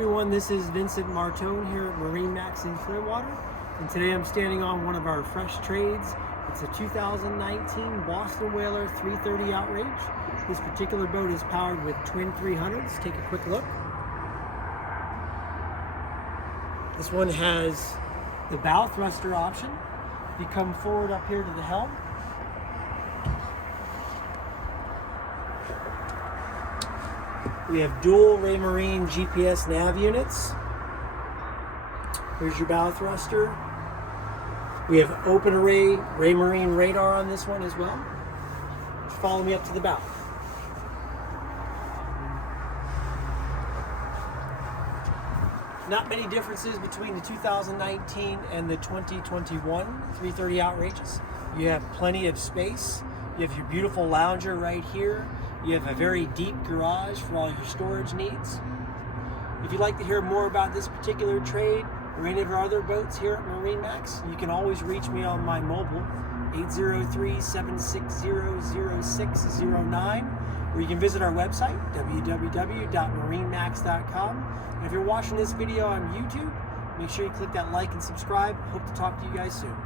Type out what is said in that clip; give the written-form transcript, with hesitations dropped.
everyone, this is Vincent Martone here at MarineMax in Clearwater, and today I'm standing on one of our fresh trades. It's a 2019 Boston Whaler 330 Outrage. This particular boat is powered with twin 300s. Take a quick look. This one has the bow thruster option. If you come forward up here to the helm, we have dual Raymarine GPS nav units. Here's your bow thruster. We have open array Raymarine radar on this one as well. Just follow me up to the bow. Not many differences between the 2019 and the 2021 330 Outrages. You have plenty of space. You have your beautiful lounger right here. You have a very deep garage for all your storage needs. If you'd like to hear more about this particular trade or any of our other boats here at MarineMax, you can always reach me on my mobile, 803-760-0609, or you can visit our website, www.marinemax.com. And if you're watching this video on YouTube, make sure you click that like and subscribe. Hope to talk to you guys soon.